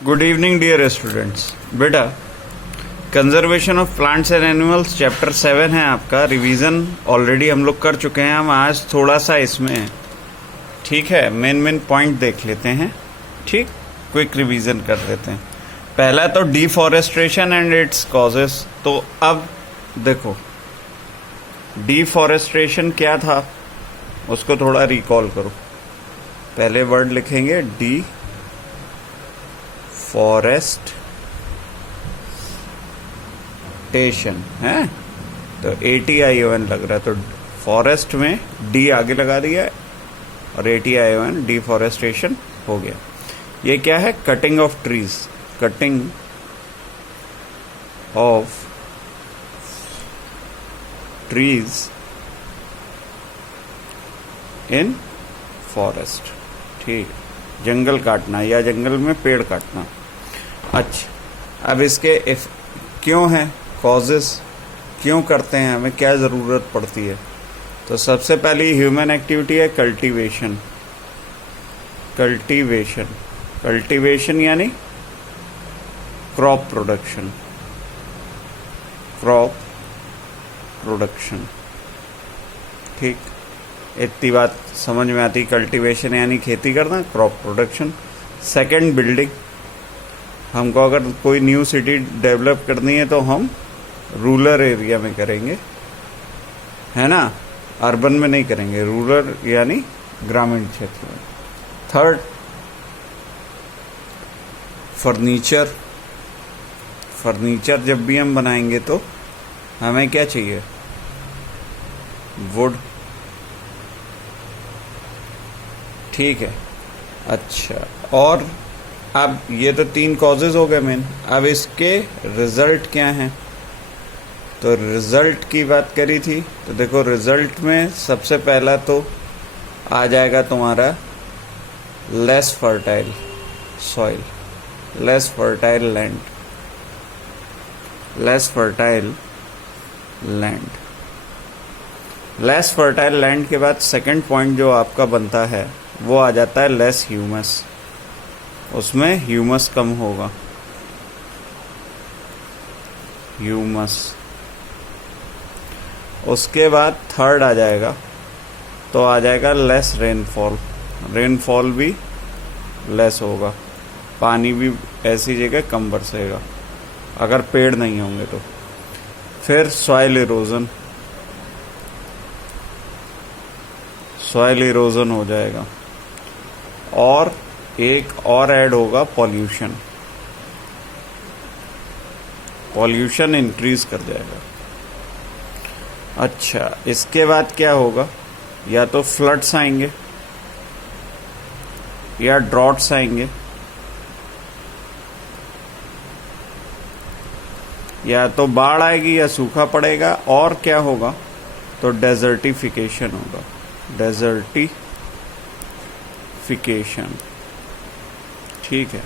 Good evening dear students. बेटा, conservation of plants and animals chapter 7 है आपका। Revision already हम लोग कर चुके हैं। हम आज थोड़ा सा इसमें ठीक है मेन पॉइंट देख लेते हैं। ठीक, क्विक रिवीजन कर लेते हैं। पहला तो डिफॉरेस्टेशन एंड इट्स कॉजेस। तो अब देखो, डिफॉरेस्टेशन क्या था उसको थोड़ा रिकॉल करो। पहले वर्ड लिखेंगे डी फॉरेस्टेशन है, तो ATION लग रहा है, तो फॉरेस्ट में डी आगे लगा दिया है और ATION डिफॉरेस्टेशन हो गया। ये क्या है? Cutting of trees, cutting of trees in forest. ठीक, जंगल काटना या जंगल में पेड़ काटना। अच्छा, अब इसके क्यों है, कॉजेस क्यों करते हैं, हमें क्या ज़रूरत पड़ती है? तो सबसे पहली ह्यूमन एक्टिविटी है कल्टीवेशन। कल्टीवेशन यानी क्रॉप प्रोडक्शन। ठीक, इतनी बात समझ में आती। कल्टीवेशन यानी खेती करना, क्रॉप प्रोडक्शन। Second, building. हमको अगर कोई न्यू सिटी डेवलप करनी है तो हम रूरल एरिया में करेंगे, है ना, अर्बन में नहीं करेंगे। रूरल यानी ग्रामीण क्षेत्र में। थर्ड, फर्नीचर जब भी हम बनाएंगे तो हमें क्या चाहिए? वुड। ठीक है। अच्छा, और अब ये तो 3 कॉजेज हो गए मेन। अब इसके रिजल्ट क्या हैं? तो रिजल्ट की बात करी थी, तो देखो रिजल्ट में सबसे पहला तो आ जाएगा तुम्हारा less fertile soil, less fertile land. Less fertile land के बाद सेकंड पॉइंट जो आपका बनता है वो आ जाता है लेस ह्यूमस। उसमें ह्यूमस कम होगा, ह्यूमस। उसके बाद थर्ड आ जाएगा, तो आ जाएगा लेस रेनफॉल। रेनफॉल भी लेस होगा, पानी भी ऐसी जगह कम बरसेगा अगर पेड़ नहीं होंगे तो। फिर सॉइल इरोजन हो जाएगा, और एक और ऐड होगा पॉल्यूशन इंक्रीज कर जाएगा। अच्छा, इसके बाद क्या होगा? या तो फ्लड्स आएंगे या ड्रॉट्स आएंगे, या तो बाढ़ आएगी या सूखा पड़ेगा, और क्या होगा? तो डेजर्टिफिकेशन होगा। ठीक है।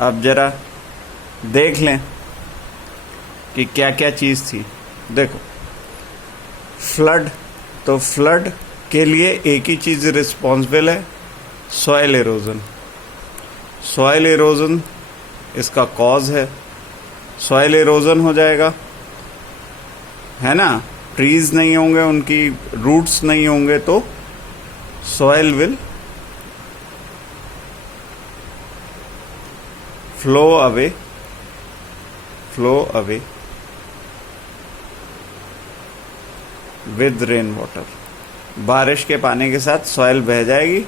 अब जरा देख लें कि क्या क्या चीज थी। देखो, फ्लड, तो फ्लड के लिए एक ही चीज रिस्पॉन्सिबल है, सॉइल इरोजन इसका कॉज है। सॉइल इरोजन हो जाएगा, है ना, ट्रीज नहीं होंगे, उनकी रूट्स नहीं होंगे, तो soil will flow away with rain water. बारिश के पानी के साथ सॉइल बह जाएगी,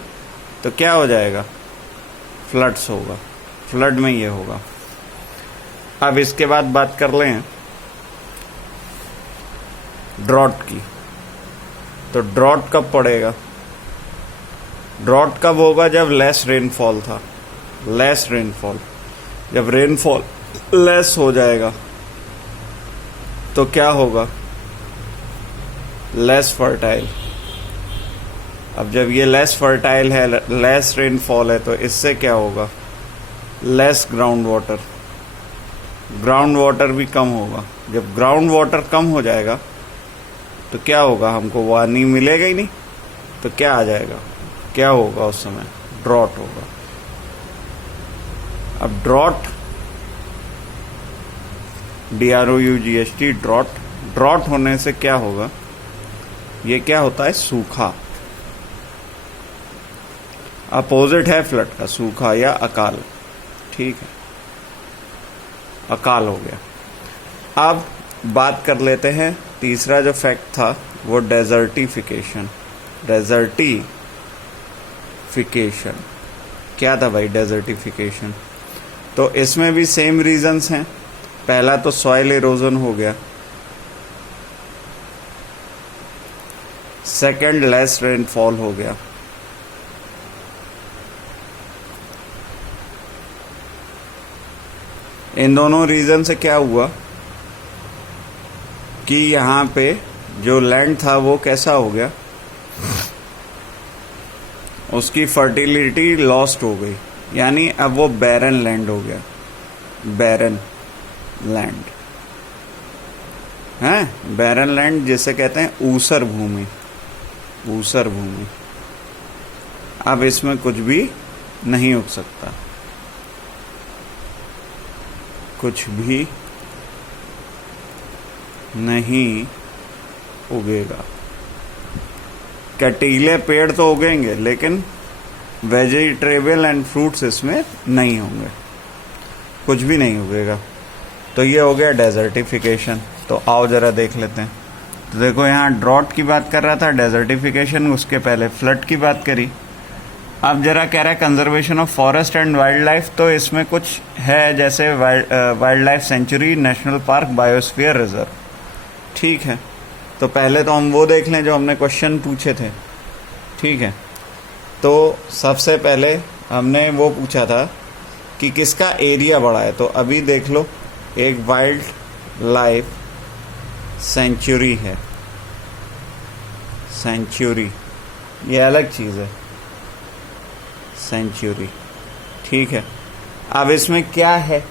तो क्या हो जाएगा? फ्लड्स होगा। फ्लड में ये होगा। अब इसके बाद बात कर लें ड्रॉट की। तो ड्रॉट कब पड़ेगा? ड्रॉट कब होगा? जब लेस रेनफॉल था। जब रेनफॉल लेस हो जाएगा तो क्या होगा? Less fertile. अब जब ये लेस फर्टाइल है, लेस रेनफॉल है, तो इससे क्या होगा? लेस ग्राउंड वाटर भी कम होगा। जब ग्राउंड वाटर कम हो जाएगा तो क्या होगा? हमको पानी मिलेगा ही नहीं, तो क्या आ जाएगा? क्या होगा उस समय? ड्रॉट होगा। अब ड्रॉट, DROUGHT, ड्रॉट होने से क्या होगा, ये क्या होता है, सूखा। अपोजिट है फ्लड का, सूखा या अकाल, ठीक है, अकाल हो गया। अब बात कर लेते हैं तीसरा जो फैक्ट था वो डेजर्टिफिकेशन। डेजर्टिफिकेशन क्या था भाई, डेजर्टिफिकेशन? तो इसमें भी सेम रीजंस हैं। पहला तो सॉइल इरोजन हो गया, सेकंड लेस रेनफॉल हो गया, इन दोनों रीजन से क्या हुआ कि यहाँ पे जो लैंड था वो कैसा हो गया, उसकी फर्टिलिटी लॉस्ट हो गई, यानी अब वो बैरन लैंड हो गया, बैरन लैंड है, बैरन लैंड जिसे कहते हैं ऊसर भूमि, ऊसर भूमि। अब इसमें कुछ भी नहीं उग सकता, कुछ भी नहीं उगेगा। कटीले पेड़ तो उगेंगे लेकिन वेजिटेबल एंड फ्रूट्स इसमें नहीं होंगे, कुछ भी नहीं उगेगा। तो ये हो गया डेजर्टिफिकेशन। तो आओ जरा देख लेते हैं। तो देखो यहाँ ड्रॉट की बात कर रहा था, डेजर्टिफिकेशन, उसके पहले फ्लड की बात करी। अब जरा कह रहा है conservation of forest and wild life, तो इसमें कुछ है जैसे wild life sanctuary, national park, biosphere reserve, ठीक है। तो पहले तो हम वो देख लें जो हमने क्वेश्चन पूछे थे, ठीक है। तो सबसे पहले हमने वो पूछा था कि किसका एरिया बड़ा है, तो अभी देख लो, एक वाइल्ड लाइफ सेंचुरी है, सेंचुरी ये अलग चीज़ है, सेंचुरी, ठीक है। अब इसमें क्या है,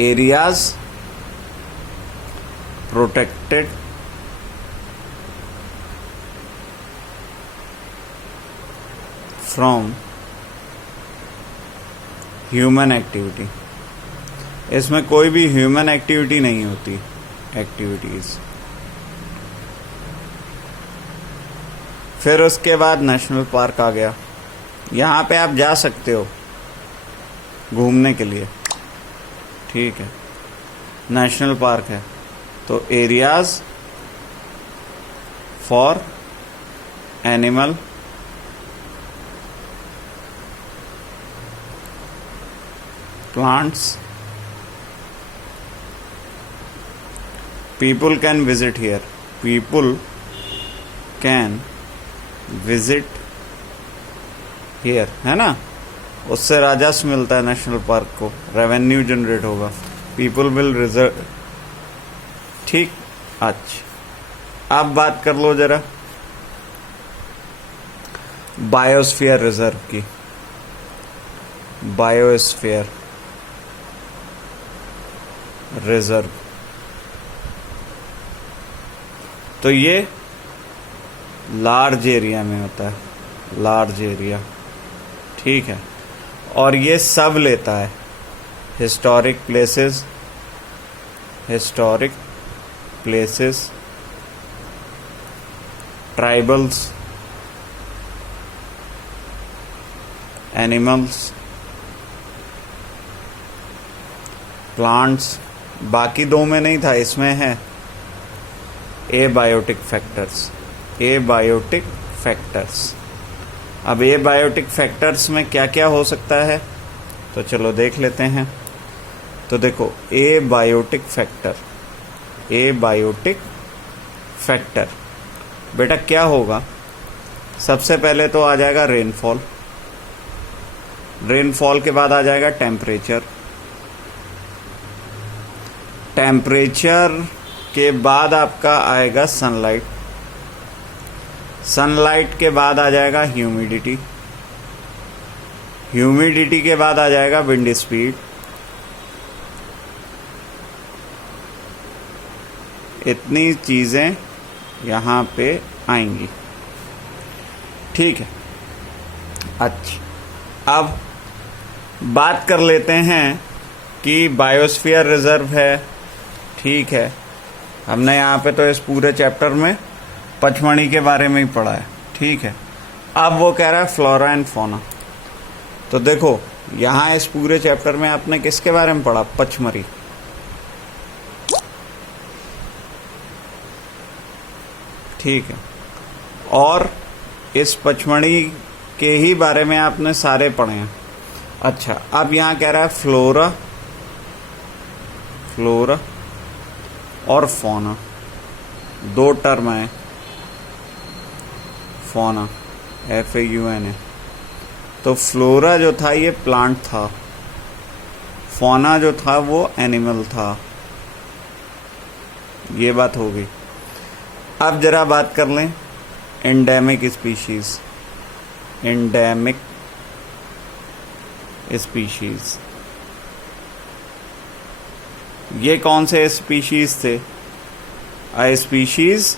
areas protected from human activity, इसमें कोई भी ह्यूमन एक्टिविटी नहीं होती, एक्टिविटीज। फिर उसके बाद नेशनल पार्क आ गया, यहाँ पे आप जा सकते हो घूमने के लिए, ठीक है, नेशनल पार्क है। तो areas for animal plants, people can visit here, people can visit here, है ना, उससे राजस्व मिलता है नेशनल पार्क को, रेवेन्यू जनरेट होगा, पीपल विल रिजर्व, ठीक। अच्छा अब बात कर लो जरा बायोस्फीयर रिजर्व की, बायोस्फीयर रिजर्व। तो ये लार्ज एरिया में होता है, लार्ज एरिया, ठीक है। और ये सब लेता है, historic places, historic places, tribals, animals, plants. बाकी दो में नहीं था, इसमें है एबायोटिक फैक्टर्स, एबायोटिक फैक्टर्स। अब एबायोटिक फैक्टर्स में क्या क्या हो सकता है, तो चलो देख लेते हैं। तो देखो एबायोटिक फैक्टर, एबायोटिक फैक्टर बेटा क्या होगा, सबसे पहले तो आ जाएगा रेनफॉल, रेनफॉल के बाद आ जाएगा टेम्परेचर, टेम्परेचर के बाद आपका आएगा सनलाइट, सनलाइट के बाद आ जाएगा ह्यूमिडिटी, ह्यूमिडिटी के बाद आ जाएगा विंड स्पीड, इतनी चीजें यहाँ पे आएंगी, ठीक है। अच्छा अब बात कर लेते हैं कि बायोस्फीयर रिजर्व है, ठीक है। हमने यहाँ पे तो इस पूरे चैप्टर में पचमढ़ी के बारे में ही पढ़ा है, ठीक है। अब वो कह रहा है फ्लोरा एंड फौना। तो देखो यहाँ इस पूरे चैप्टर में आपने किसके बारे में पढ़ा? पचमढ़ी। ठीक है, और इस पचमढ़ी के ही बारे में आपने सारे पढ़े हैं। अच्छा, अब यहाँ कह रहा है फ्लोरा, फ्लोरा और फौना, दो टर्म है। Fauna, FAUNA। तो फ्लोरा जो था ये प्लांट था, फौना जो था वो एनिमल था। ये बात हो गई। अब जरा बात कर लें एंडेमिक स्पीशीज। एंडेमिक स्पीशीज, ये कौन से स्पीशीज थे? A species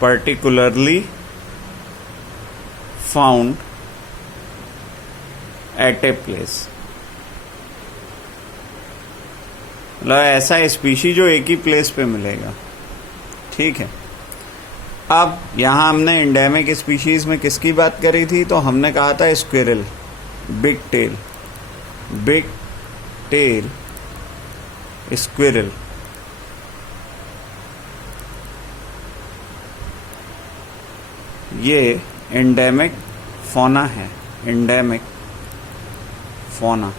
particularly found at a place। मतलब ऐसा स्पीशी जो एक ही प्लेस पे मिलेगा, ठीक है। अब यहाँ हमने एंडेमिक स्पीशीज में किसकी बात करी थी? तो हमने कहा था स्क्विरल, बिग टेल स्क्विरल। ये एंडेमिक फौना है, एंडेमिक फौना।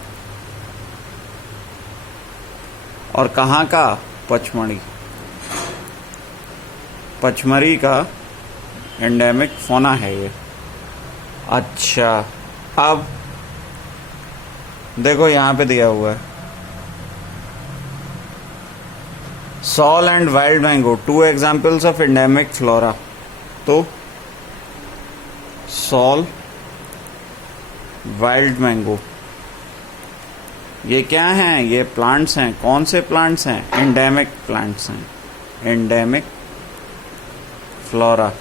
और कहाँ का? पचमढ़ी, पचमढ़ी का एंडेमिक फौना है ये। अच्छा, अब देखो यहाँ पे दिया हुआ है sal and wild mango, 2 examples of endemic flora. तो सॉल, वाइल्ड मैंगो, ये क्या हैं? ये प्लांट्स हैं। कौन से प्लांट्स हैं? एंडेमिक प्लांट्स हैं, endemic flora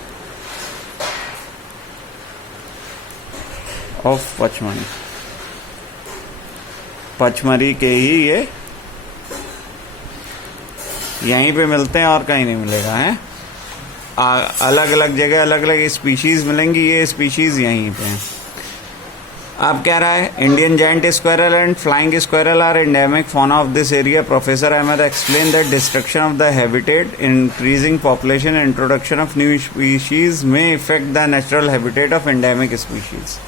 of Pachmarhi. Pachmarhi के ही ये यहीं पे मिलते हैं और कहीं नहीं मिलेगा, है। अलग अलग जगह अलग अलग स्पीशीज मिलेंगी, ये स्पीशीज यहीं पे हैं। अब कह रहा है Indian giant squirrel and flying squirrel are endemic fauna of this area. Professor Ahmad explain that destruction of the habitat, increasing population, introduction of new species में effect the natural habitat of endemic species.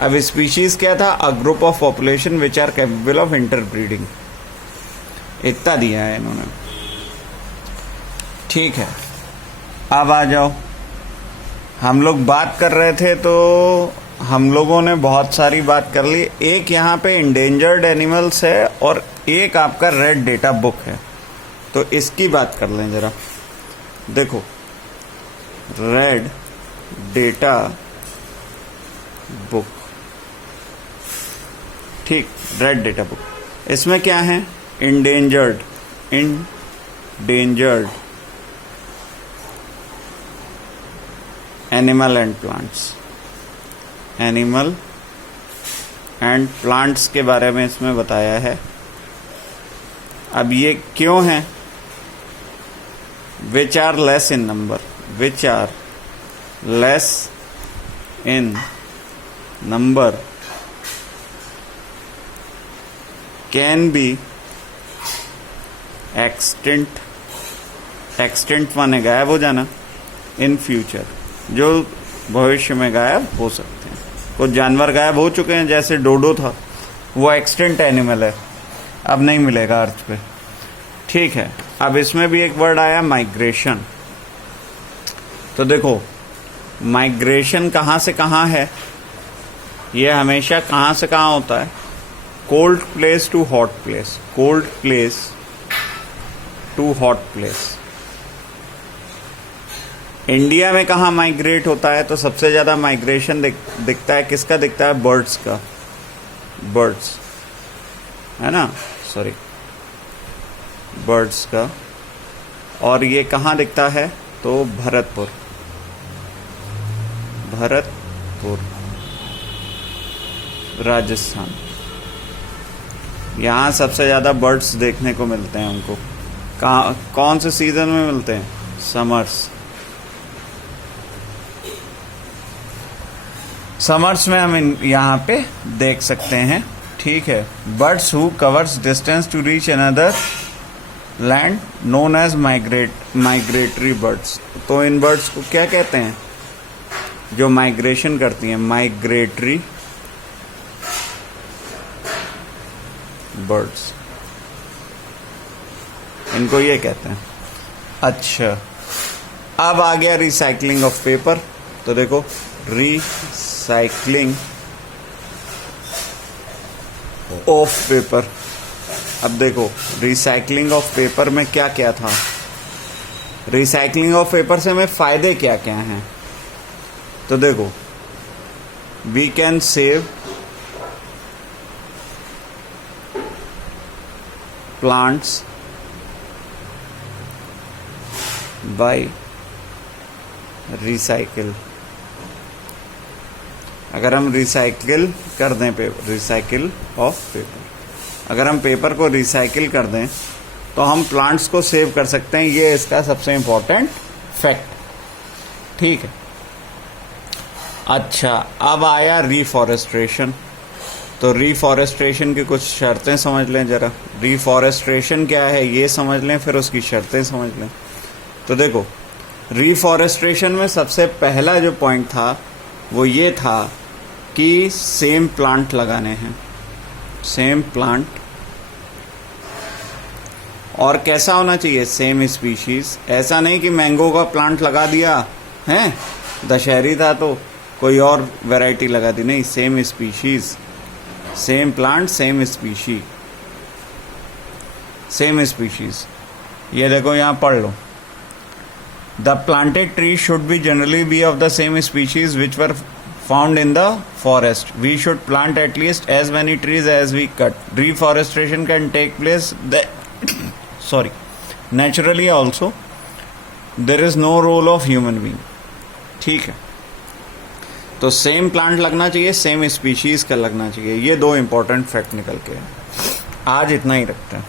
अब species क्या था? A group of population which are capable of interbreeding. इतना दिया है इन्होंने, ठीक है। अब आ जाओ, हम लोग बात कर रहे थे तो हम लोगों ने बहुत सारी बात कर ली। एक यहाँ पे इंडेंजर्ड एनिमल्स है और एक आपका रेड डेटा बुक है, तो इसकी बात कर लें जरा। देखो, रेड डेटा बुक, ठीक, रेड डेटा बुक। इसमें क्या है? Endangered animal and plants, animal and plants के बारे में इसमें बताया है। अब ये क्यों है? Which are less in number, which are less in number can be extinct, extinct माने गायब हो जाना, इन फ्यूचर, जो भविष्य में गायब हो सकते हैं। कुछ जानवर गायब हो चुके हैं, जैसे डोडो था, वो एक्सटिंक्ट एनिमल है, अब नहीं मिलेगा अर्थ पे, ठीक है। अब इसमें भी एक वर्ड आया माइग्रेशन। तो देखो, माइग्रेशन कहाँ से कहाँ है? ये हमेशा कहाँ से कहाँ होता है? Cold place to hot place, cold place to hot place. India में कहाँ माइग्रेट होता है? तो सबसे ज़्यादा माइग्रेशन दिखता है, किसका दिखता है? बर्ड्स का, बर्ड्स, है ना, सॉरी, बर्ड्स का, और ये कहाँ दिखता है? तो भरतपुर, भरतपुर राजस्थान। यहाँ सबसे ज़्यादा बर्ड्स देखने को मिलते हैं उनको। कहाँ, कौन से सीजन में मिलते हैं? समर्स। समर्स में हम यहाँ पे देख सकते हैं, ठीक है। Birds who covers distance to reach another land known as migratory birds. तो इन बर्ड्स को क्या कहते हैं? जो माइग्रेशन करती हैं, माइग्रेटरी बर्ड्स, इनको ये कहते हैं। अच्छा, अब आ गया रिसाइकलिंग ऑफ पेपर। तो देखो, रिसाइकलिंग ऑफ पेपर। अब देखो, रिसाइकलिंग ऑफ पेपर में क्या क्या था? रिसाइकलिंग ऑफ पेपर से हमें फायदे क्या क्या हैं? तो देखो, we can save plants by recycle. अगर हम रिसाइकिल कर दें पेपर, रिसाइकिल ऑफ पेपर, अगर हम पेपर को रिसाइकिल कर दें तो हम प्लांट्स को सेव कर सकते हैं। ये इसका सबसे इम्पोर्टेंट फैक्ट, ठीक है। अच्छा, अब आया रिफॉरेस्ट्रेशन। तो रिफॉरेस्ट्रेशन की कुछ शर्तें समझ लें जरा। रिफॉरेस्ट्रेशन क्या है ये समझ लें, फिर उसकी शर्तें समझ लें। तो देखो, रिफॉरेस्ट्रेशन में सबसे पहला जो पॉइंट था वो ये था कि सेम प्लांट लगाने हैं, सेम प्लांट। और कैसा होना चाहिए? Same species. ऐसा नहीं कि मैंगो का प्लांट लगा दिया है, दशहरी था तो कोई और वैरायटी लगा दी, नहीं, same species, same plant, same species, same species. ये देखो, यहाँ पढ़ लो। The planted tree should be generally be of the same species which were found in the forest. We should plant at least as many trees as we cut. Reforestation can take place naturally also. There is no role of human being. ठीक है, तो same plant लगना चाहिए, same species का लगना चाहिए। ये दो इंपॉर्टेंट फैक्ट निकल के आज इतना ही रखते हैं।